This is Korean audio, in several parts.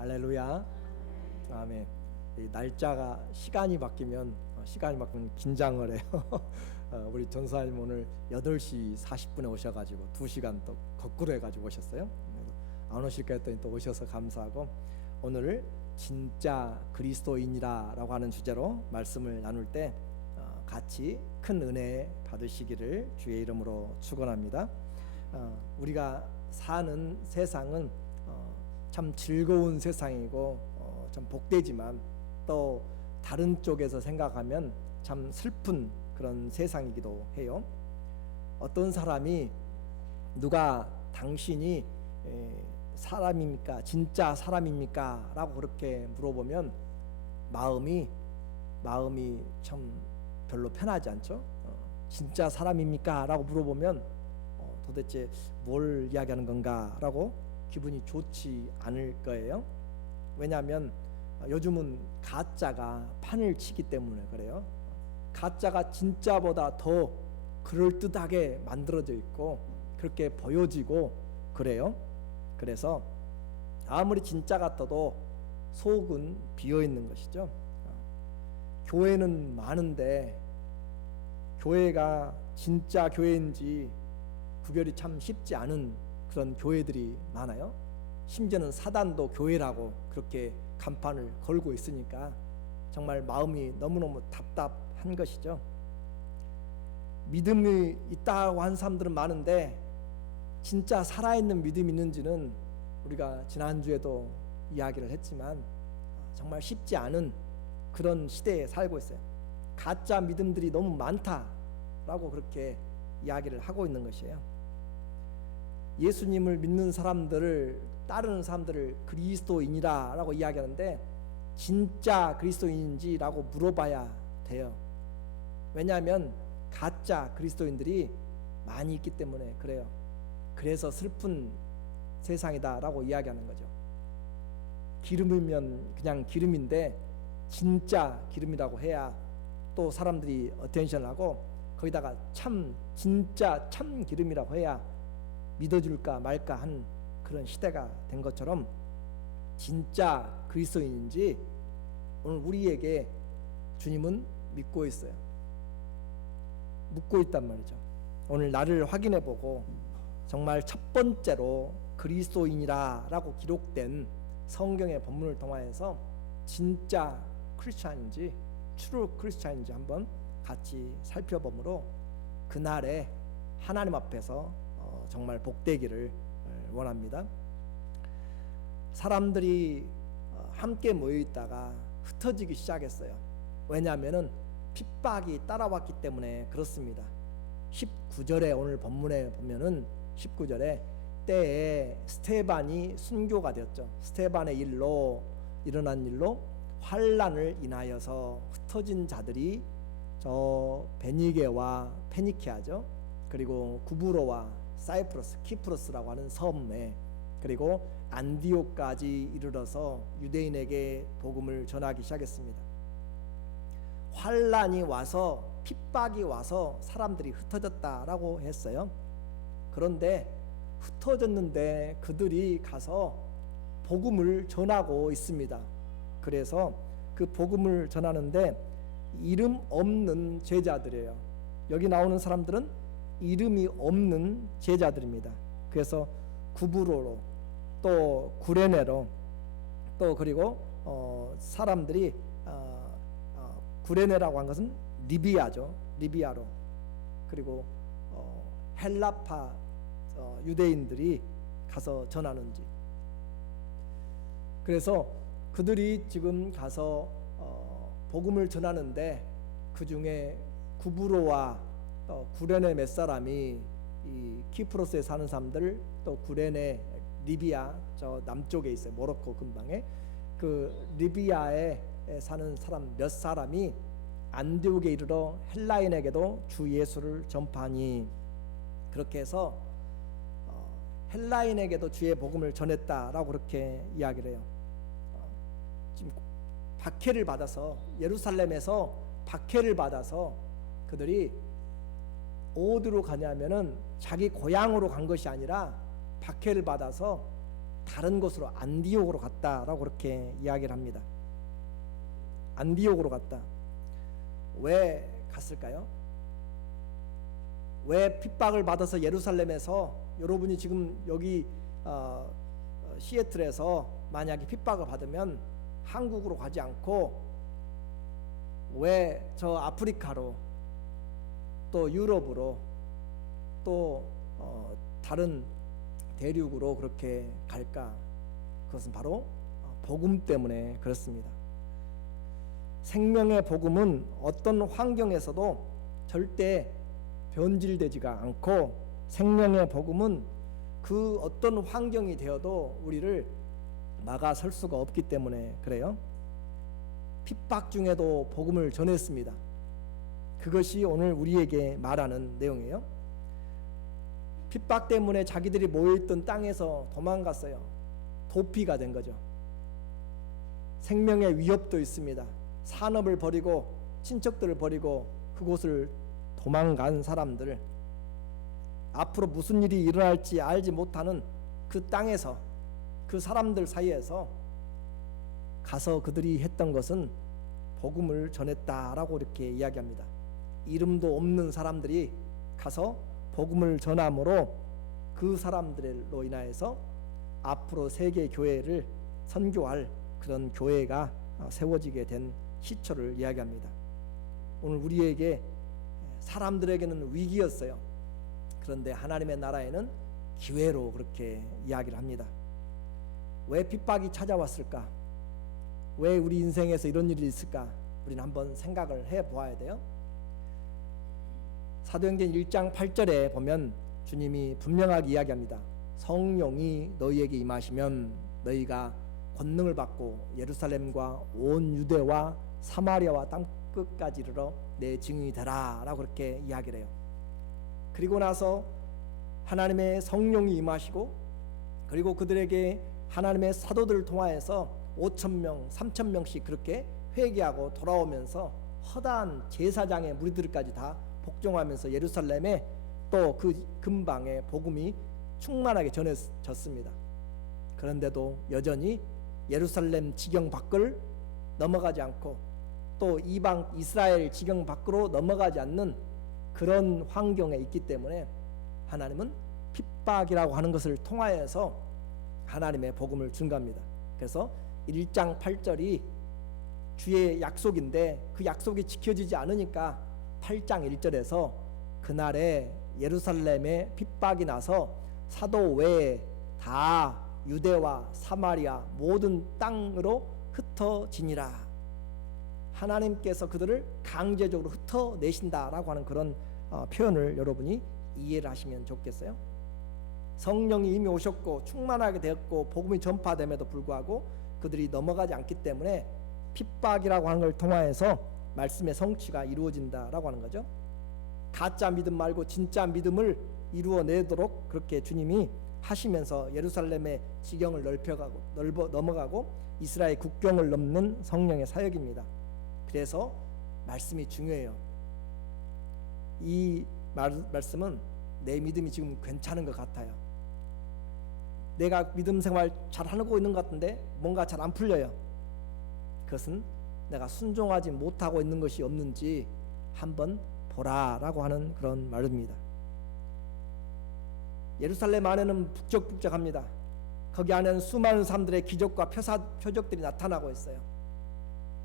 할렐루야. 아멘. 이 날짜가 시간이 바뀌면 긴장을 해요. 우리 전사님 오늘 8시 40분에 오셔가지고 2시간 또 거꾸로 해가지고 오셨어요. 안 오실까 했더니 또 오셔서 감사하고, 오늘 진짜 그리스도인이라 라고 하는 주제로 말씀을 나눌 때 같이 큰 은혜 받으시기를 주의 이름으로 축원합니다. 우리가 사는 세상은 참 즐거운 세상이고 참 복되지만, 또 다른 쪽에서 생각하면 참 슬픈 그런 세상이기도 해요. 어떤 사람이 누가 당신이 사람입니까? 진짜 사람입니까? 라고 그렇게 물어보면 마음이 참 별로 편하지 않죠. 진짜 사람입니까? 라고 물어보면 도대체 뭘 이야기하는 건가? 라고 기분이 좋지 않을 거예요. 왜냐하면 요즘은 가짜가 판을 치기 때문에 그래요. 가짜가 진짜보다 더 그럴듯하게 만들어져 있고 그렇게 보여지고 그래요. 그래서 아무리 진짜 같아도 속은 비어 있는 것이죠. 교회는 많은데 교회가 진짜 교회인지 구별이 참 쉽지 않은 그런 교회들이 많아요. 심지어는 사단도 교회라고 그렇게 간판을 걸고 있으니까 정말 마음이 너무너무 답답한 것이죠. 믿음이 있다고 하는 사람들은 많은데 진짜 살아있는 믿음이 있는지는 우리가 지난주에도 이야기를 했지만 정말 쉽지 않은 그런 시대에 살고 있어요. 가짜 믿음들이 너무 많다라고 그렇게 이야기를 하고 있는 것이에요. 예수님을 믿는 사람들을, 따르는 사람들을 그리스도인이라 라고 이야기하는데 진짜 그리스도인인지 라고 물어봐야 돼요. 왜냐하면 가짜 그리스도인들이 많이 있기 때문에 그래요. 그래서 슬픈 세상이다 라고 이야기하는 거죠. 기름이면 그냥 기름인데 진짜 기름이라고 해야 또 사람들이 어텐션을 하고, 거기다가 진짜 참 기름이라고 해야 믿어줄까 말까 한 그런 시대가 된 것처럼 진짜 그리스도인인지 오늘 우리에게 주님은 믿고 있어요. 묻고 있단 말이죠. 오늘 나를 확인해보고 정말 첫 번째로 그리스도인이라 라고 기록된 성경의 본문을 통하여서 진짜 크리스찬인지, 트루 크리스찬인지 한번 같이 살펴보므로 그날에 하나님 앞에서 정말 복되기를 원합니다. 사람들이 함께 모여있다가 흩어지기 시작했어요. 왜냐하면 핍박이 따라왔기 때문에 그렇습니다. 19절에 오늘 본문에 보면은 19절에 때에 스테반이 순교가 되었죠. 스테반의 일어난 일로 환란을 인하여서 흩어진 자들이 저 베니게와 페니키아죠. 그리고 구브로와 사이프러스, 키프로스라고 하는 섬에, 그리고 안디옥까지 이르러서 유대인에게 복음을 전하기 시작했습니다. 환란이 와서, 핍박이 와서 사람들이 흩어졌다라고 했어요. 그런데 흩어졌는데 그들이 가서 복음을 전하고 있습니다. 그래서 그 복음을 전하는데 이름 없는 제자들이에요. 여기 나오는 사람들은 이름이 없는 제자들입니다. 그래서 구브로로, 또 구레네로, 또 그리고 사람들이 구레네라고 한 것은 리비아죠. 리비아로, 그리고 헬라파 유대인들이 가서 전하는지. 그래서 그들이 지금 가서 복음을 전하는데 그 중에 구브로와 구레네 몇 사람이 이 키프로스에 사는 사람들, 또 구레네, 리비아 저 남쪽에 있어요. 모로코 근방에 그 리비아에 사는 사람 몇 사람이 안디옥에 이르러 헬라인에게도 주 예수를 전파하니, 그렇게 해서 헬라인에게도 주의 복음을 전했다라고 그렇게 이야기를 해요. 지금 박해를 받아서, 예루살렘에서 박해를 받아서 그들이 어디로 가냐면은 자기 고향으로 간 것이 아니라 박해를 받아서 다른 곳으로 안디옥으로 갔다라고 그렇게 이야기를 합니다. 안디옥으로 갔다. 왜 갔을까요? 왜 핍박을 받아서 예루살렘에서, 여러분이 지금 여기 시애틀에서 만약에 핍박을 받으면 한국으로 가지 않고 왜 저 아프리카로, 또 유럽으로, 또 다른 대륙으로 그렇게 갈까? 그것은 바로 복음 때문에 그렇습니다. 생명의 복음은 어떤 환경에서도 절대 변질되지가 않고, 생명의 복음은 그 어떤 환경이 되어도 우리를 막아설 수가 없기 때문에 그래요. 핍박 중에도 복음을 전했습니다. 그것이 오늘 우리에게 말하는 내용이에요. 핍박 때문에 자기들이 모여있던 땅에서 도망갔어요. 도피가 된 거죠. 생명의 위협도 있습니다. 산업을 버리고 친척들을 버리고 그곳을 도망간 사람들, 앞으로 무슨 일이 일어날지 알지 못하는 그 땅에서, 그 사람들 사이에서 가서 그들이 했던 것은 복음을 전했다라고 이렇게 이야기합니다. 이름도 없는 사람들이 가서 복음을 전함으로 그 사람들로 인하여서 앞으로 세계 교회를 선교할 그런 교회가 세워지게 된 시초를 이야기합니다. 오늘 우리에게, 사람들에게는 위기였어요. 그런데 하나님의 나라에는 기회로 그렇게 이야기를 합니다. 왜 핍박이 찾아왔을까? 왜 우리 인생에서 이런 일이 있을까? 우리는 한번 생각을 해보아야 돼요. 사도행전 1장 8절에 보면 주님이 분명하게 이야기합니다. 성령이 너희에게 임하시면 너희가 권능을 받고 예루살렘과 온 유대와 사마리아와 땅끝까지 이르러 내 증인이 되라 라고 그렇게 이야기를 해요. 그리고 나서 하나님의 성령이 임하시고, 그리고 그들에게 하나님의 사도들을 통하여서 5,000명, 3,000명씩 그렇게 회개하고 돌아오면서 허다한 제사장의 무리들까지 다 복종하면서 예루살렘에 또 그 근방에 복음이 충만하게 전해졌습니다. 그런데도 여전히 예루살렘 지경 밖을 넘어가지 않고 또 이방 이스라엘 지경 밖으로 넘어가지 않는 그런 환경에 있기 때문에 하나님은 핍박이라고 하는 것을 통하여서 하나님의 복음을 준 겁니다. 그래서 1장 8절이 주의 약속인데 그 약속이 지켜지지 않으니까 8장 1절에서 그날에 예루살렘에 핍박이 나서 사도 외에 다 유대와 사마리아 모든 땅으로 흩어지니라. 하나님께서 그들을 강제적으로 흩어내신다라고 하는 그런 표현을 여러분이 이해를 하시면 좋겠어요. 성령이 이미 오셨고 충만하게 되었고 복음이 전파됨에도 불구하고 그들이 넘어가지 않기 때문에 핍박이라고 하는 걸 통하여서 말씀의 성취가 이루어진다라고 하는 거죠. 가짜 믿음 말고 진짜 믿음을 이루어내도록 그렇게 주님이 하시면서 예루살렘의 지경을 넘어가고 이스라엘 국경을 넘는 성령의 사역입니다. 그래서 말씀이 중요해요. 이 말씀은 내 믿음이 지금 괜찮은 것 같아요. 내가 믿음 생활 잘 하고 있는 것 같은데 뭔가 잘 안 풀려요. 그것은 내가 순종하지 못하고 있는 것이 없는지 한번 보라라고 하는 그런 말입니다. 예루살렘 안에는 북적북적합니다. 거기 안에는 수많은 사람들의 기적과 표적들이 나타나고 있어요.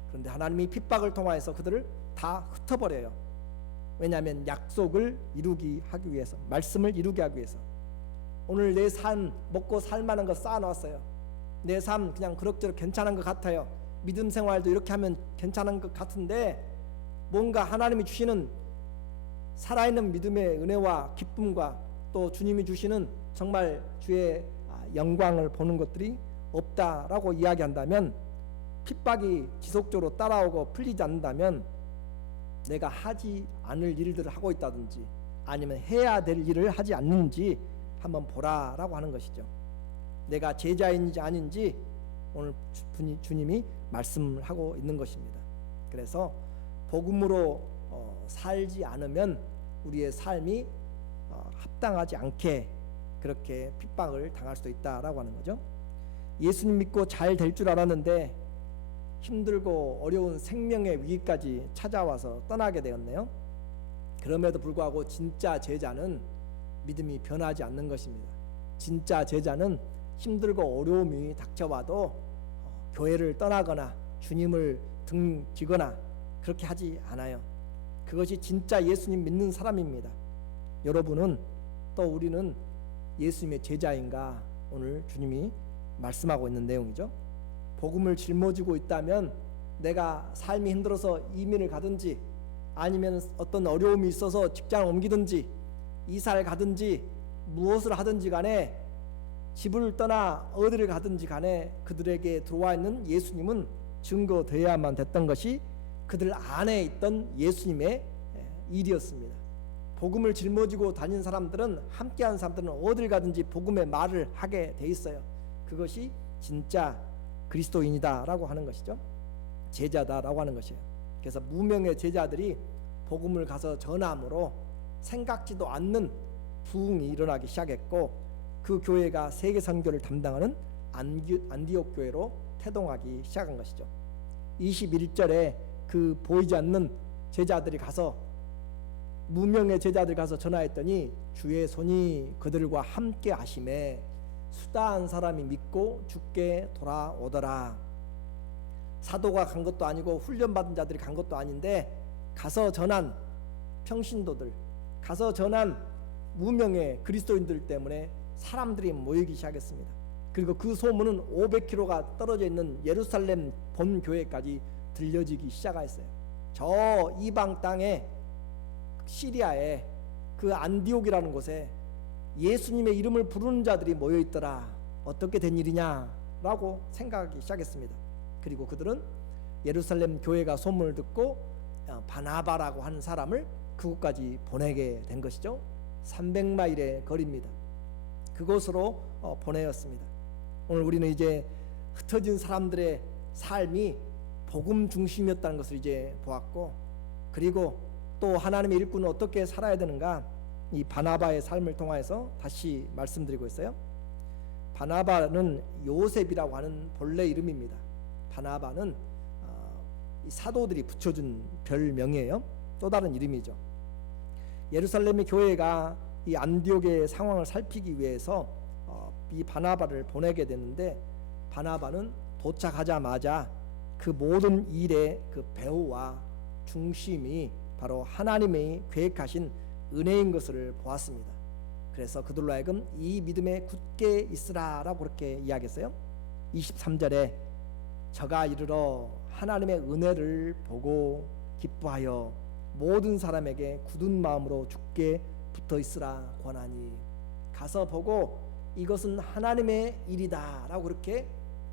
그런데 하나님이 핍박을 통하여서 그들을 다 흩어버려요. 왜냐하면 약속을 이루기 하기 위해서, 말씀을 이루게 하기 위해서. 오늘 내 삶 먹고 살만한 거 쌓아놨어요. 내 삶 그냥 그럭저럭 괜찮은 것 같아요. 믿음 생활도 이렇게 하면 괜찮은 것 같은데 뭔가 하나님이 주시는 살아있는 믿음의 은혜와 기쁨과 또 주님이 주시는 정말 주의 영광을 보는 것들이 없다라고 이야기한다면, 핍박이 지속적으로 따라오고 풀리지 않는다면 내가 하지 않을 일들을 하고 있다든지 아니면 해야 될 일을 하지 않는지 한번 보라라고 하는 것이죠. 내가 제자인지 아닌지 오늘 주님이 말씀을 하고 있는 것입니다. 그래서 복음으로 살지 않으면 우리의 삶이 합당하지 않게 그렇게 핍박을 당할 수도 있다라고 하는 거죠. 예수님 믿고 잘 될 줄 알았는데 힘들고 어려운 생명의 위기까지 찾아와서 떠나게 되었네요. 그럼에도 불구하고 진짜 제자는 믿음이 변하지 않는 것입니다. 진짜 제자는 힘들고 어려움이 닥쳐와도 교회를 떠나거나 주님을 등지거나 그렇게 하지 않아요. 그것이 진짜 예수님 믿는 사람입니다. 여러분은 또 우리는 예수님의 제자인가? 오늘 주님이 말씀하고 있는 내용이죠. 복음을 짊어지고 있다면 내가 삶이 힘들어서 이민을 가든지 아니면 어떤 어려움이 있어서 직장을 옮기든지 이사를 가든지 무엇을 하든지 간에 집을 떠나 어디를 가든지 간에 그들에게 들어와 있는 예수님은 증거되어야만 됐던 것이 그들 안에 있던 예수님의 일이었습니다. 복음을 짊어지고 다닌 사람들은, 함께하는 사람들은 어딜 가든지 복음의 말을 하게 돼 있어요. 그것이 진짜 그리스도인이다라고 하는 것이죠. 제자다라고 하는 것이에요. 그래서 무명의 제자들이 복음을 가서 전함으로 생각지도 않는 부흥이 일어나기 시작했고, 그 교회가 세계 선교를 담당하는 안디옥 교회로 태동하기 시작한 것이죠. 21절에 그 보이지 않는 제자들이 가서, 무명의 제자들이 가서 전하였더니 주의 손이 그들과 함께 하심에 수다한 사람이 믿고 죽게 돌아오더라. 사도가 간 것도 아니고 훈련받은 자들이 간 것도 아닌데 가서 전한 평신도들, 가서 전한 무명의 그리스도인들 때문에 사람들이 모이기 시작했습니다. 그리고 그 소문은 500km가 떨어져 있는 예루살렘 본교회까지 들려지기 시작했어요. 저 이방 땅에, 시리아에 그 안디옥이라는 곳에 예수님의 이름을 부르는 자들이 모여있더라. 어떻게 된 일이냐라고 생각하기 시작했습니다. 그리고 그들은 예루살렘 교회가 소문을 듣고 바나바라고 하는 사람을 그곳까지 보내게 된 것이죠. 300마일의 거리입니다. 그곳으로 보내었습니다. 오늘 우리는 이제 흩어진 사람들의 삶이 복음 중심이었다는 것을 이제 보았고, 그리고 또 하나님의 일꾼은 어떻게 살아야 되는가, 이 바나바의 삶을 통해서 다시 말씀드리고 있어요. 바나바는 요셉이라고 하는 본래 이름입니다. 바나바는 사도들이 붙여준 별명이에요. 또 다른 이름이죠. 예루살렘의 교회가 이 안디옥의 상황을 살피기 위해서 이 바나바를 보내게 됐는데, 바나바는 도착하자마자 그 모든 일의 그 배후와 중심이 바로 하나님의 계획하신 은혜인 것을 보았습니다. 그래서 그들로 하여금 이 믿음에 굳게 있으라라고 그렇게 이야기했어요. 23절에 저가 이르러 하나님의 은혜를 보고 기뻐하여 모든 사람에게 굳은 마음으로 주께 붙어 있으라 권하니, 가서 보고 이것은 하나님의 일이다라고 그렇게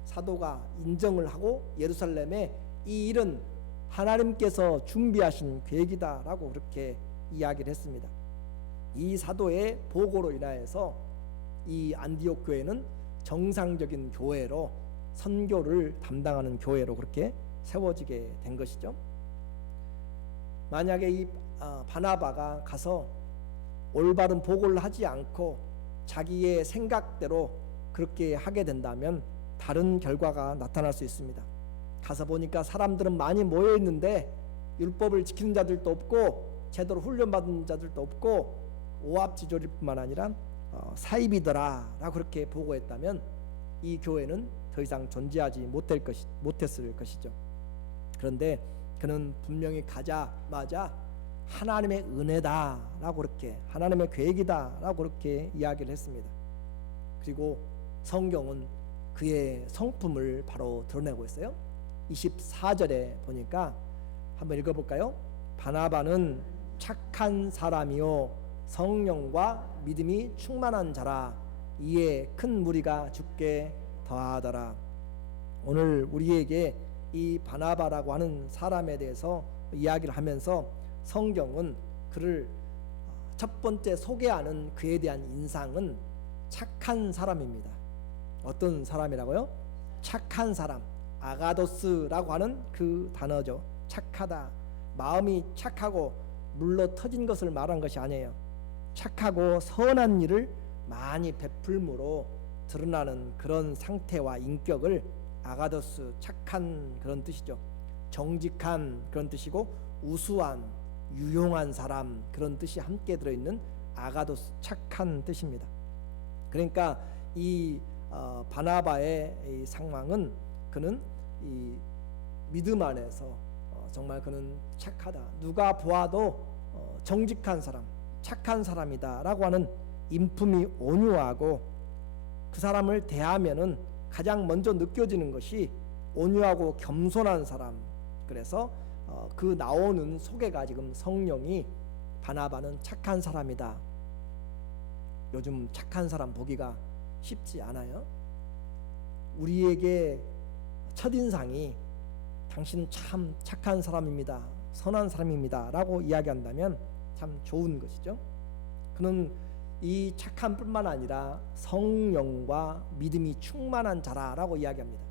사도가 인정을 하고 예루살렘에 이 일은 하나님께서 준비하신 계획이다라고 그렇게 이야기를 했습니다. 이 사도의 보고로 인하여서 이 안디옥 교회는 정상적인 교회로, 선교를 담당하는 교회로 그렇게 세워지게 된 것이죠. 만약에 이 바나바가 가서 올바른 보고를 하지 않고 자기의 생각대로 그렇게 하게 된다면 다른 결과가 나타날 수 있습니다. 가서 보니까 사람들은 많이 모여 있는데 율법을 지키는 자들도 없고 제대로 훈련받은 자들도 없고 오합지졸일 뿐만 아니라 사입이더라라고 그렇게 보고했다면 이 교회는 더 이상 존재하지 못했을 것이죠. 그런데 그는 분명히 가자마자 하나님의 은혜다라고 그렇게, 하나님의 계획이다라고 그렇게 이야기를 했습니다. 그리고 성경은 그의 성품을 바로 드러내고 있어요. 24절에 보니까 한번 읽어볼까요? 바나바는 착한 사람이요 성령과 믿음이 충만한 자라. 이에 큰 무리가 죽게 더하더라. 오늘 우리에게 이 바나바라고 하는 사람에 대해서 이야기를 하면서 성경은 그를 첫 번째 소개하는 그에 대한 인상은 착한 사람입니다. 어떤 사람이라고요? 착한 사람, 아가도스라고 하는 그 단어죠. 착하다, 마음이 착하고 물러 터진 것을 말한 것이 아니에요. 착하고 선한 일을 많이 베풀므로 드러나는 그런 상태와 인격을 아가도스, 착한 그런 뜻이죠. 정직한 그런 뜻이고 우수한, 유용한 사람 그런 뜻이 함께 들어있는 아가도스, 착한 뜻입니다. 그러니까 이 바나바의 이 상황은 그는 이 믿음 안에서 정말 그는 착하다, 누가 보아도 정직한 사람, 착한 사람이다라고 하는 인품이 온유하고, 그 사람을 대하면은 가장 먼저 느껴지는 것이 온유하고 겸손한 사람. 그래서 그 나오는 소개가 지금 성령이 바나바는 착한 사람이다. 요즘 착한 사람 보기가 쉽지 않아요. 우리에게 첫인상이 당신은 참 착한 사람입니다, 선한 사람입니다 라고 이야기한다면 참 좋은 것이죠. 그는 이 착함뿐만 아니라 성령과 믿음이 충만한 자라라고 이야기합니다.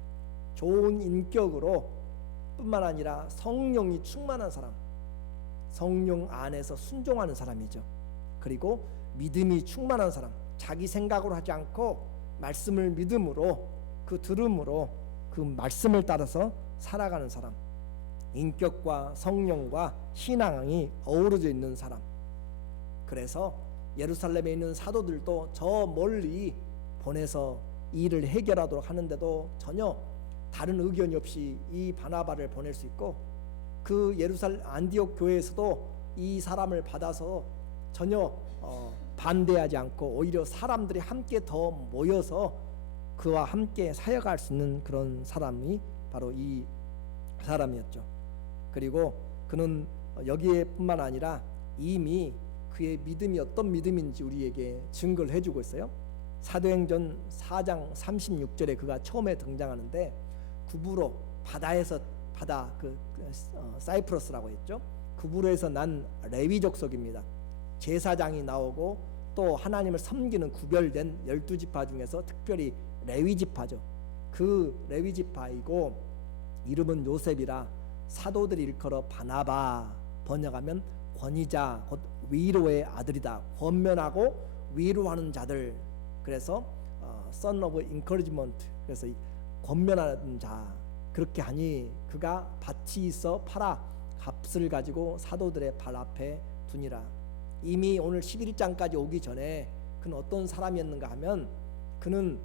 좋은 인격으로 뿐만 아니라 성령이 충만한 사람, 성령 안에서 순종하는 사람이죠. 그리고 믿음이 충만한 사람, 자기 생각으로 하지 않고 말씀을 믿음으로, 그 들음으로 그 말씀을 따라서 살아가는 사람, 인격과 성령과 신앙이 어우러져 있는 사람. 그래서 예루살렘에 있는 사도들도 저 멀리 보내서 일을 해결하도록 하는데도 전혀 다른 의견이 없이 이 바나바를 보낼 수 있고, 그 예루살렘 안디옥 교회에서도 이 사람을 받아서 전혀 반대하지 않고 오히려 사람들이 함께 더 모여서 그와 함께 사역할 수 있는 그런 사람이 바로 이 사람이었죠. 그리고 그는 여기에 뿐만 아니라 이미 그의 믿음이 어떤 믿음인지 우리에게 증거를 해주고 있어요. 사도행전 4장 36절에 그가 처음에 등장하는데, 구브로, 바다에서 바다, 사이프러스라고 했죠. 구브로에서 난 레위 족속입니다. 제사장이 나오고 또 하나님을 섬기는 구별된 12지파 중에서 특별히 레위 지파죠. 그 레위 지파이고 이름은 요셉이라 사도들이 일컬어 바나바, 번역하면 권위자, 곧 위로의 아들이다. 권면하고 위로하는 자들. 그래서 son of encouragement, 그래서 권면하는 자. 그렇게 하니 그가 밭이 있어 팔아 값을 가지고 사도들의 발 앞에 두니라. 이미 오늘 11장까지 오기 전에 그는 어떤 사람이었는가 하면, 그는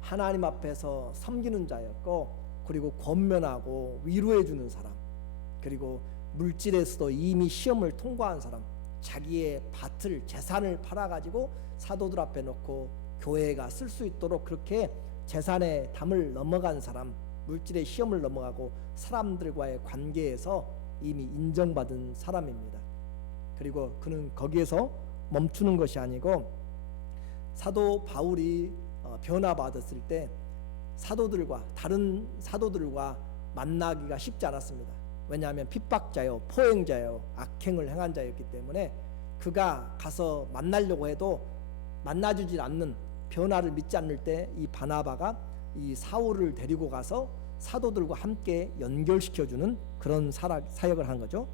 하나님 앞에서 섬기는 자였고, 그리고 권면하고 위로해 주는 사람, 그리고 물질에서도 이미 시험을 통과한 사람, 자기의 밭을, 재산을 팔아가지고 사도들 앞에 놓고 교회가 쓸 수 있도록 그렇게 재산의 담을 넘어간 사람, 물질의 시험을 넘어가고 사람들과의 관계에서 이미 인정받은 사람입니다. 그리고 그는 거기에서 멈추는 것이 아니고, 사도 바울이 변화받았을 때 사도들과, 다른 사도들과 만나기가 쉽지 않았습니다. 왜냐하면 핍박자요, 포행자요, 악행을 행한 자였기 때문에 그가 가서 만나려고 해도 만나주질 않는, 변화를 믿지 않을 때 이 바나바가 이 사울을 데리고 가서 사도들과 함께 연결시켜주는 그런 사역을 한 거죠.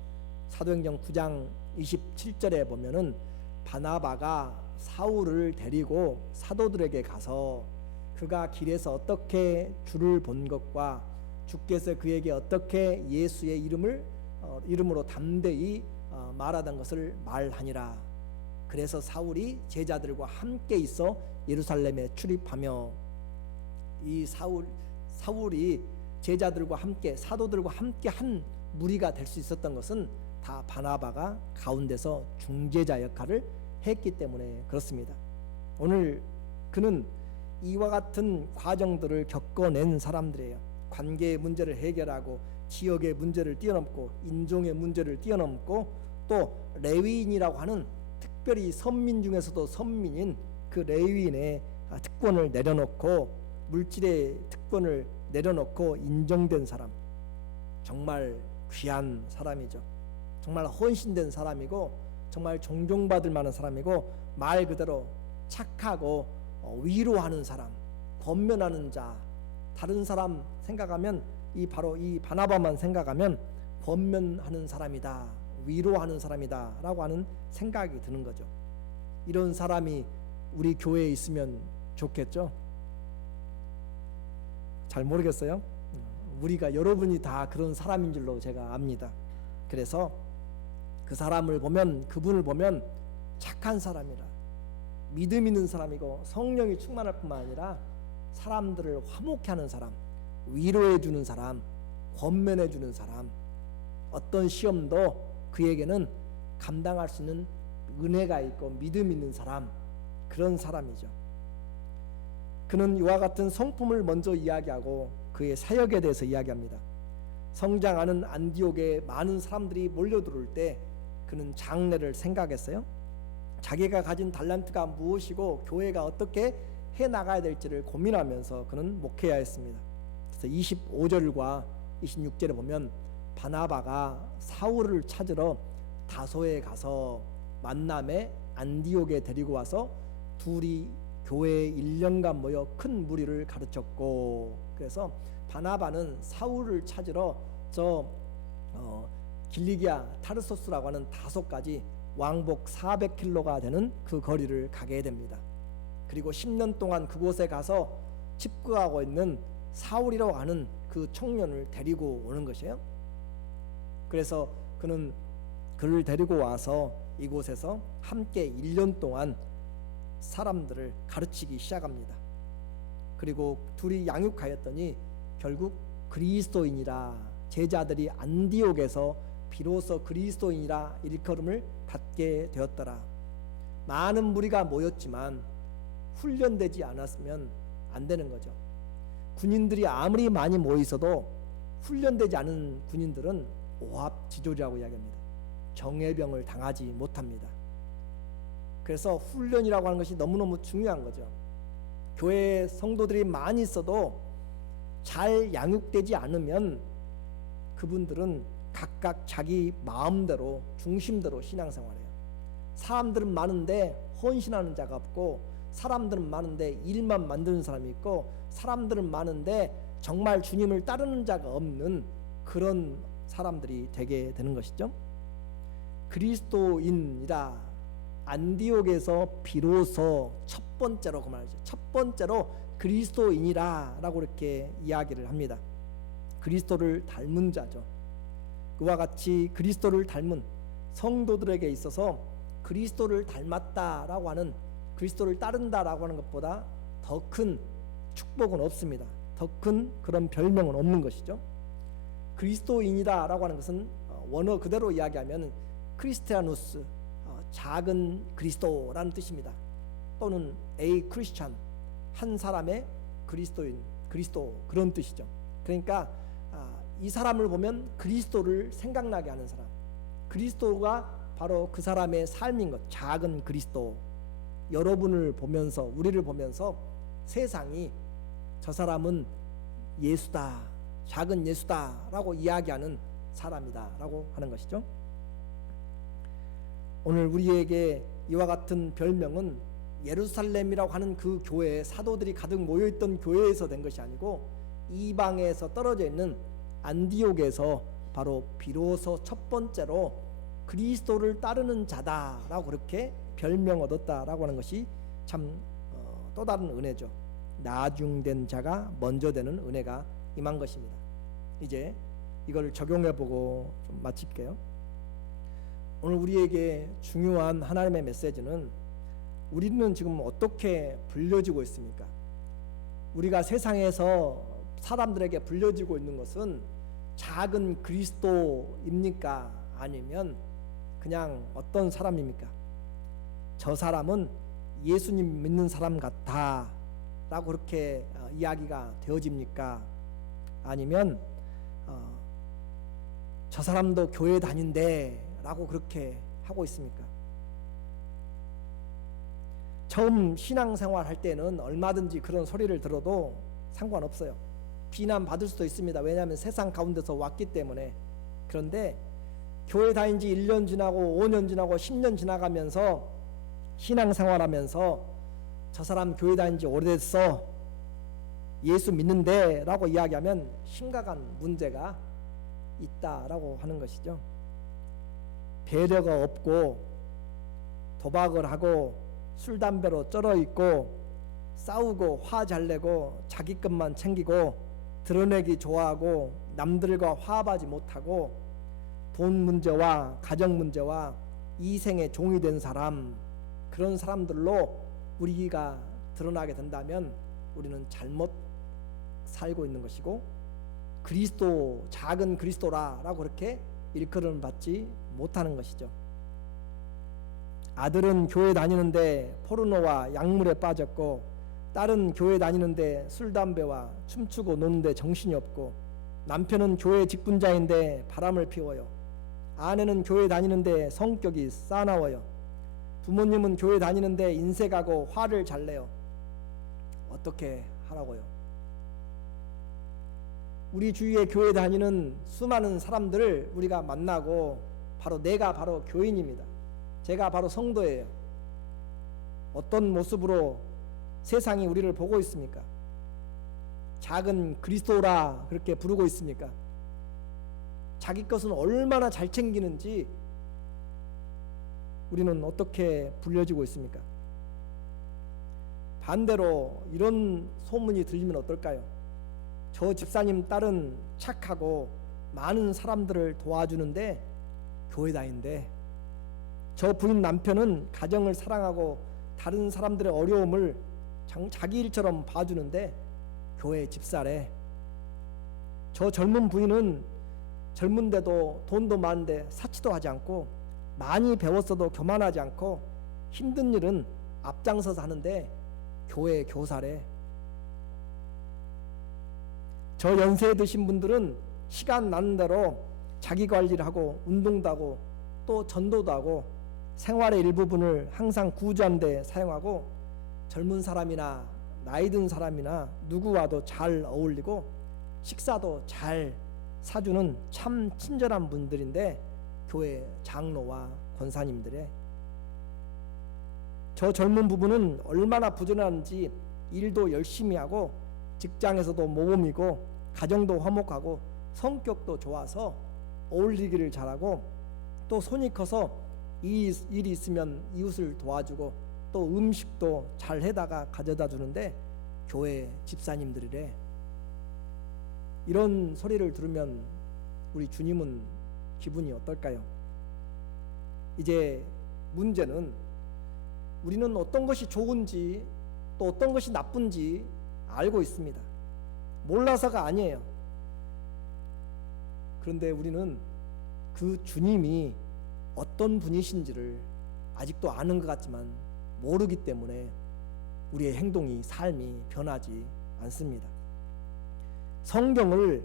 사도행전 9장 27절에 보면은 바나바가 사울을 데리고 사도들에게 가서 그가 길에서 어떻게 주를 본 것과 주께서 그에게 어떻게 예수의 이름으로 담대히 말하던 것을 말하니라. 그래서 사울이 제자들과 함께 있어 예루살렘에 출입하며, 이 사울이 제자들과 함께, 사도들과 함께 한 무리가 될 수 있었던 것은 다 바나바가 가운데서 중재자 역할을 했기 때문에 그렇습니다. 오늘 그는 이와 같은 과정들을 겪어낸 사람들이에요. 관계의 문제를 해결하고, 지역의 문제를 뛰어넘고, 인종의 문제를 뛰어넘고, 또 레위인이라고 하는 특별히 선민 중에서도 선민인 그 레위인의 특권을 내려놓고, 물질의 특권을 내려놓고 인정된 사람, 정말 귀한 사람이죠. 정말 헌신된 사람이고, 정말 존경받을 만한 사람이고, 말 그대로 착하고 위로하는 사람, 권면하는 자. 다른 사람 생각하면 바로 이 바나바만 생각하면 권면하는 사람이다, 위로하는 사람이다 라고 하는 생각이 드는 거죠. 이런 사람이 우리 교회에 있으면 좋겠죠? 잘 모르겠어요. 우리가 여러분이 다 그런 사람인 줄로 제가 압니다. 그래서 그 사람을 보면, 그분을 보면 착한 사람이라, 믿음 있는 사람이고 성령이 충만할 뿐만 아니라 사람들을 화목케 하는 사람, 위로해 주는 사람, 권면해 주는 사람, 어떤 시험도 그에게는 감당할 수 있는 은혜가 있고 믿음 있는 사람, 그런 사람이죠. 그는 이와 같은 성품을 먼저 이야기하고 그의 사역에 대해서 이야기합니다. 성장하는 안디옥에 많은 사람들이 몰려들을 때 그는 장래를 생각했어요. 자기가 가진 달란트가 무엇이고 교회가 어떻게 해나가야 될지를 고민하면서 그는 목회해야 했습니다. 그래서 25절과 26절에 보면 바나바가 사울을 찾으러 다소에 가서 만남에 안디옥에 데리고 와서 둘이 교회에 1년간 모여 큰 무리를 가르쳤고, 그래서 바나바는 사울을 찾으러 길리기아 타르소스라고 하는 다소까지 왕복 400km가 되는 그 거리를 가게 됩니다. 그리고 10년 동안 그곳에 가서 집거하고 있는 사울이라고 하는 그 청년을 데리고 오는 것이에요. 그래서 그는 그를 데리고 와서 이곳에서 함께 1년 동안 사람들을 가르치기 시작합니다. 그리고 둘이 양육하였더니 결국 그리스도인이라, 제자들이 안디옥에서 비로소 그리스도인이라 일컬음을 받게 되었더라. 많은 무리가 모였지만 훈련되지 않았으면 안 되는 거죠. 군인들이 아무리 많이 모여 있어도 훈련되지 않은 군인들은 오합지졸이라고 이야기합니다. 정예병을 당하지 못합니다. 그래서 훈련이라고 하는 것이 너무너무 중요한 거죠. 교회에 성도들이 많이 있어도 잘 양육되지 않으면 그분들은 각각 자기 마음대로, 중심대로 신앙생활해요. 사람들은 많은데 헌신하는 자가 없고, 사람들은 많은데 일만 만드는 사람이 있고, 사람들은 많은데 정말 주님을 따르는 자가 없는 그런 사람들이 되게 되는 것이죠. 그리스도인이라 안디옥에서 비로소 첫 번째로, 그 말이죠. 첫 번째로 그리스도인이라 라고 이렇게 이야기를 합니다. 그리스도를 닮은 자죠. 그와 같이 그리스도를 닮은 성도들에게 있어서 그리스도를 닮았다라고 하는, 그리스도를 따른다라고 하는 것보다 더 큰 축복은 없습니다. 더 큰 그런 별명은 없는 것이죠. 그리스도인이다라고 하는 것은 원어 그대로 이야기하면 크리스티아누스, 작은 그리스도라는 뜻입니다. 또는 a Christian, 한 사람의 그리스도인, 그리스도, 그런 뜻이죠. 그러니까 이 사람을 보면 그리스도를 생각나게 하는 사람, 그리스도가 바로 그 사람의 삶인 것, 작은 그리스도. 여러분을 보면서, 우리를 보면서 세상이 저 사람은 예수다, 작은 예수다 라고 이야기하는 사람이다 라고 하는 것이죠. 오늘 우리에게 이와 같은 별명은 예루살렘이라고 하는 그 교회, 사도들이 가득 모여있던 교회에서 된 것이 아니고 이방에서 떨어져 있는 안디옥에서 바로 비로소 첫 번째로 그리스도를 따르는 자다라고 그렇게 별명 얻었다라고 하는 것이 참 또 다른 은혜죠. 나중된 자가 먼저 되는 은혜가 임한 것입니다. 이제 이걸 적용해보고 좀 마칠게요. 오늘 우리에게 중요한 하나님의 메시지는, 우리는 지금 어떻게 불려지고 있습니까? 우리가 세상에서 사람들에게 불려지고 있는 것은 작은 그리스도입니까? 아니면 그냥 어떤 사람입니까? 저 사람은 예수님 믿는 사람 같아 라고 그렇게 이야기가 되어집니까? 아니면 저 사람도 교회 다닌대 라고 그렇게 하고 있습니까? 처음 신앙생활 할 때는 얼마든지 그런 소리를 들어도 상관없어요. 비난받을 수도 있습니다. 왜냐하면 세상 가운데서 왔기 때문에. 그런데 교회 다닌 지 1년 지나고 5년 지나고 10년 지나가면서 신앙생활하면서 저 사람 교회 다닌 지 오래됐어, 예수 믿는데 라고 이야기하면 심각한 문제가 있다라고 하는 것이죠. 배려가 없고 도박을 하고 술 담배로 쩔어 있고 싸우고 화 잘 내고 자기 것만 챙기고 드러내기 좋아하고 남들과 화합하지 못하고 돈 문제와 가정 문제와 이생의 종이 된 사람, 그런 사람들로 우리가 드러나게 된다면 우리는 잘못 살고 있는 것이고 그리스도, 작은 그리스도라라고 그렇게 일컬음 받지 못하는 것이죠. 아들은 교회 다니는데 포르노와 약물에 빠졌고, 딸은 교회 다니는데 술 담배와 춤추고 노는데 정신이 없고, 남편은 교회 직분자인데 바람을 피워요. 아내는 교회 다니는데 성격이 싸나워요. 부모님은 교회 다니는데 인색하고 화를 잘 내요. 어떻게 하라고요? 우리 주위에 교회 다니는 수많은 사람들을 우리가 만나고, 내가 바로 교인입니다. 제가 바로 성도예요. 어떤 모습으로 세상이 우리를 보고 있습니까? 작은 그리스도라 그렇게 부르고 있습니까? 자기 것은 얼마나 잘 챙기는지 우리는 어떻게 불려지고 있습니까? 반대로 이런 소문이 들리면 어떨까요? 저 집사님 딸은 착하고 많은 사람들을 도와주는데 교회 다니는데, 저 부인 남편은 가정을 사랑하고 다른 사람들의 어려움을 자기 일처럼 봐주는데 교회 집사래. 저 젊은 부인은 젊은데도 돈도 많은데 사치도 하지 않고, 많이 배웠어도 교만하지 않고 힘든 일은 앞장서서 하는데 교회 교사래. 저 연세 드신 분들은 시간 나는 대로 자기 관리를 하고 운동도 하고 또 전도도 하고 생활의 일부분을 항상 구조하는 데 사용하고, 젊은 사람이나 나이 든 사람이나 누구와도 잘 어울리고 식사도 잘 사주는 참 친절한 분들인데 교회 장로와 권사님들의, 저 젊은 부부는 얼마나 부지런한지 일도 열심히 하고 직장에서도 모범이고 가정도 화목하고 성격도 좋아서 어울리기를 잘하고, 또 손이 커서 일이 있으면 이웃을 도와주고 또 음식도 잘 해다가 가져다 주는데 교회 집사님들이래. 이런 소리를 들으면 우리 주님은 기분이 어떨까요? 이제 문제는 우리는 어떤 것이 좋은지 또 어떤 것이 나쁜지 알고 있습니다. 몰라서가 아니에요. 그런데 우리는 그 주님이 어떤 분이신지를 아직도 아는 것 같지만 모르기 때문에 우리의 행동이, 삶이 변하지 않습니다. 성경을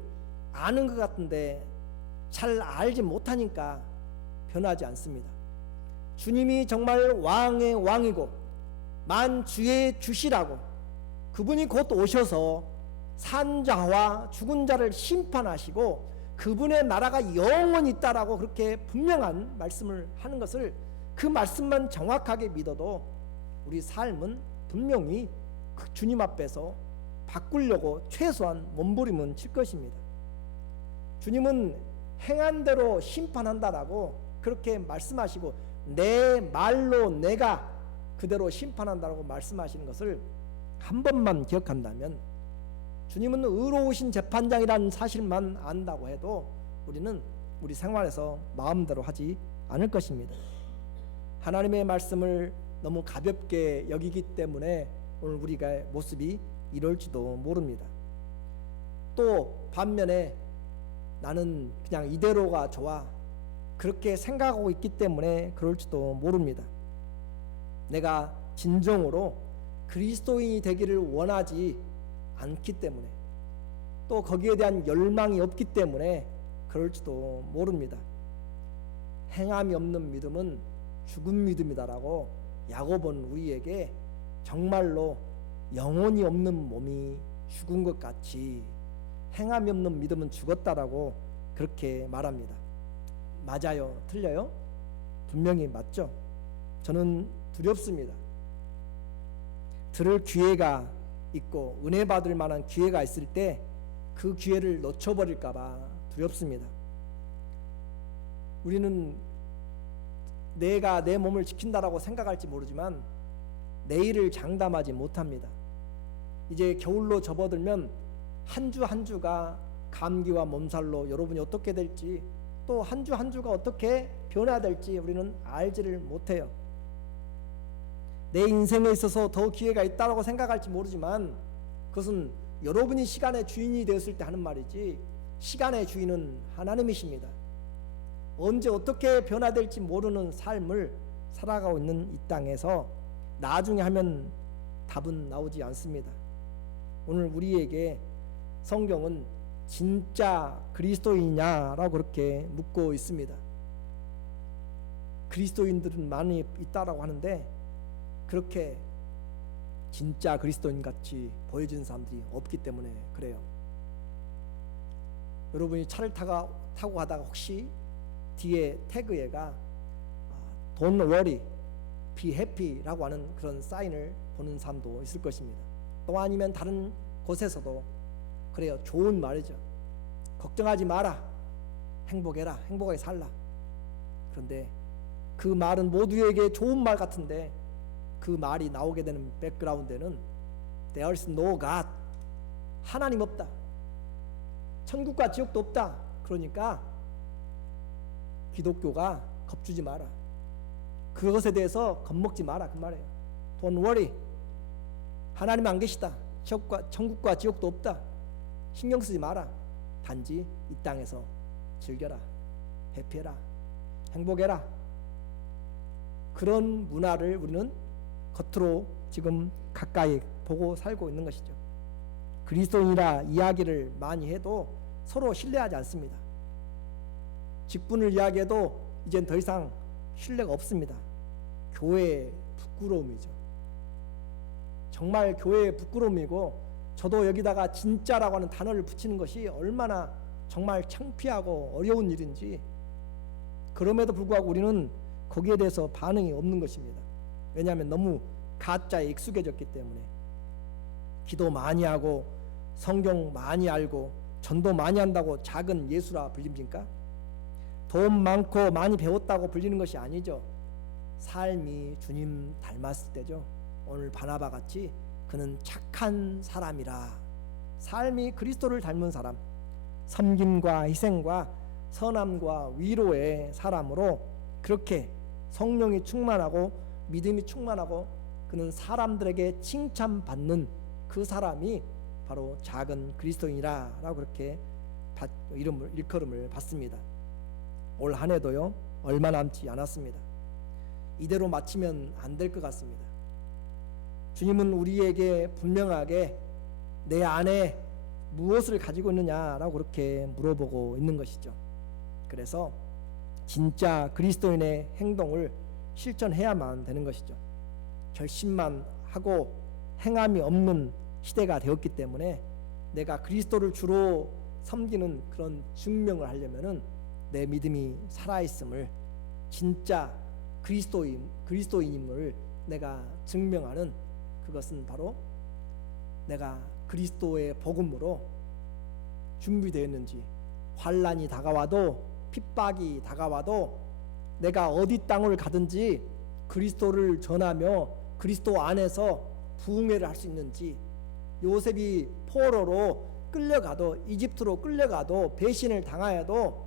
아는 것 같은데 잘 알지 못하니까 변하지 않습니다. 주님이 정말 왕의 왕이고 만주의 주시라고, 그분이 곧 오셔서 산 자와 죽은 자를 심판하시고 그분의 나라가 영원히 있다라고 그렇게 분명한 말씀을 하는 것을, 그 말씀만 정확하게 믿어도 우리 삶은 분명히 그 주님 앞에서 바꾸려고 최소한 몸부림은 칠 것입니다. 주님은 행한 대로 심판한다라고 그렇게 말씀하시고, 내 말로 내가 그대로 심판한다라고 말씀하시는 것을 한 번만 기억한다면, 주님은 의로우신 재판장이라는 사실만 안다고 해도 우리는 우리 생활에서 마음대로 하지 않을 것입니다. 하나님의 말씀을 너무 가볍게 여기기 때문에 오늘 우리가 모습이 이럴지도 모릅니다. 또 반면에 나는 그냥 이대로가 좋아, 그렇게 생각하고 있기 때문에 그럴지도 모릅니다. 내가 진정으로 그리스도인이 되기를 원하지 않기 때문에, 또 거기에 대한 열망이 없기 때문에 그럴지도 모릅니다. 행함이 없는 믿음은 죽은 믿음이다라고 야고보는 우리에게 정말로 영혼이 없는 몸이 죽은 것 같이 행함이 없는 믿음은 죽었다라고 그렇게 말합니다. 맞아요? 틀려요? 분명히 맞죠? 저는 두렵습니다. 들을 기회가 있고 은혜 받을 만한 기회가 있을 때 그 기회를 놓쳐버릴까 봐 두렵습니다. 우리는 내가 내 몸을 지킨다라고 생각할지 모르지만 내일을 장담하지 못합니다. 이제 겨울로 접어들면 한 주 한 주가 감기와 몸살로 여러분이 어떻게 될지, 또 한 주 한 주가 어떻게 변화될지 우리는 알지를 못해요. 내 인생에 있어서 더 기회가 있다고 생각할지 모르지만 그것은 여러분이 시간의 주인이 되었을 때 하는 말이지, 시간의 주인은 하나님이십니다. 언제 어떻게 변화될지 모르는 삶을 살아가고 있는 이 땅에서 나중에 하면 답은 나오지 않습니다. 오늘 우리에게 성경은 진짜 그리스도인이냐라고 그렇게 묻고 있습니다. 그리스도인들은 많이 있다라고 하는데 그렇게 진짜 그리스도인 같이 보여지는 사람들이 없기 때문에 그래요. 여러분이 차를 타고 가다가 혹시 뒤에 태그에가 Don't worry, be happy라고 하는 그런 사인을 보는 사람도 있을 것입니다. 또 아니면 다른 곳에서도 그래요. 좋은 말이죠. 걱정하지 마라, 행복해라, 행복하게 살라. 그런데 그 말은 모두에게 좋은 말 같은데 그 말이 나오게 되는 백그라운드에는 There's no God, 하나님 없다, 천국과 지옥도 없다. 그러니까 기독교가 겁주지 마라, 그것에 대해서 겁먹지 마라, 그 말이에요. Don't worry, 하나님 안 계시다, 천국과 지옥도 없다, 신경 쓰지 마라. 단지 이 땅에서 즐겨라, 해피해라, 행복해라. 그런 문화를 우리는 겉으로 지금 가까이 보고 살고 있는 것이죠. 그리스도인이라 이야기를 많이 해도 서로 신뢰하지 않습니다. 직분을 이야기해도 이젠 더 이상 신뢰가 없습니다. 교회의 부끄러움이죠. 정말 교회의 부끄러움이고, 저도 여기다가 진짜라고 하는 단어를 붙이는 것이 얼마나 정말 창피하고 어려운 일인지, 그럼에도 불구하고 우리는 거기에 대해서 반응이 없는 것입니다. 왜냐하면 너무 가짜에 익숙해졌기 때문에. 기도 많이 하고 성경 많이 알고 전도 많이 한다고 작은 예수라 불립니까? 돈 많고 많이 배웠다고 불리는 것이 아니죠. 삶이 주님 닮았을 때죠. 오늘 바나바 같이 그는 착한 사람이라, 삶이 그리스도를 닮은 사람, 섬김과 희생과 선함과 위로의 사람으로 그렇게 성령이 충만하고 믿음이 충만하고 그는 사람들에게 칭찬받는 그 사람이 바로 작은 그리스도인이라고 그렇게 일컬음을 받습니다. 올 한 해도요 얼마 남지 않았습니다. 이대로 마치면 안 될 것 같습니다. 주님은 우리에게 분명하게 내 안에 무엇을 가지고 있느냐라고 그렇게 물어보고 있는 것이죠. 그래서 진짜 그리스도인의 행동을 실천해야만 되는 것이죠. 결심만 하고 행함이 없는 시대가 되었기 때문에 내가 그리스도를 주로 섬기는 그런 증명을 하려면은 내 믿음이 살아있음을, 진짜 그리스도인임을 내가 증명하는, 그것은 바로 내가 그리스도의 복음으로 준비되었는지, 환난이 다가와도 핍박이 다가와도 내가 어디 땅을 가든지 그리스도를 전하며 그리스도 안에서 부흥회를 할 수 있는지, 요셉이 포로로 끌려가도, 이집트로 끌려가도, 배신을 당하여도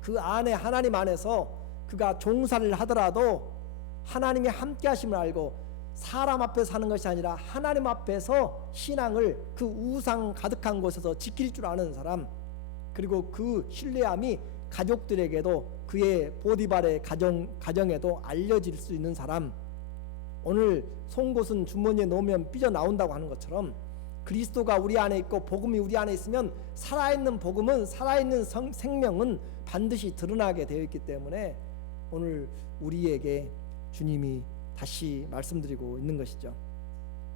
그 안에 하나님 안에서 그가 종살이를 하더라도 하나님이 함께 하심을 알고 사람 앞에서 사는 것이 아니라 하나님 앞에서 신앙을 그 우상 가득한 곳에서 지킬 줄 아는 사람, 그리고 그 신뢰함이 가족들에게도 그의 보디발의 가정에도 알려질 수 있는 사람, 오늘 송곳은 주머니에 넣으면 삐져나온다고 하는 것처럼 그리스도가 우리 안에 있고 복음이 우리 안에 있으면 살아있는 복음은, 살아있는 생명은 반드시 드러나게 되어 있기 때문에 오늘 우리에게 주님이 다시 말씀드리고 있는 것이죠.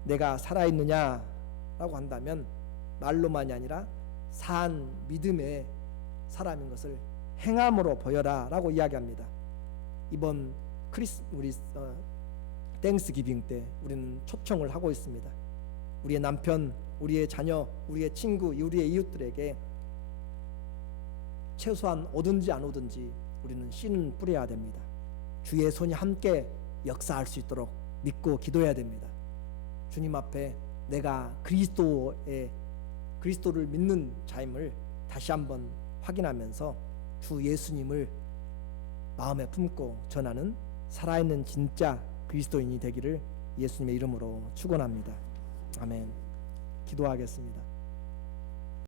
내가 살아있느냐라고 한다면 말로만이 아니라 산 믿음의 사람인 것을 행함으로 보여라 라고 이야기합니다. 이번 우리 땡스기빙 때 우리는 초청을 하고 있습니다. 우리의 남편, 우리의 자녀, 우리의 친구, 우리의 이웃들에게 최소한 오든지 안 오든지 우리는 씨는 뿌려야 됩니다. 주의 손이 함께 역사할 수 있도록 믿고 기도해야 됩니다. 주님 앞에 내가 그리스도를 믿는 자임을 다시 한번 확인하면서 주 예수님을 마음에 품고 전하는 살아있는 진짜 그리스도인이 되기를 예수님의 이름으로 축원합니다. 아멘. 기도하겠습니다.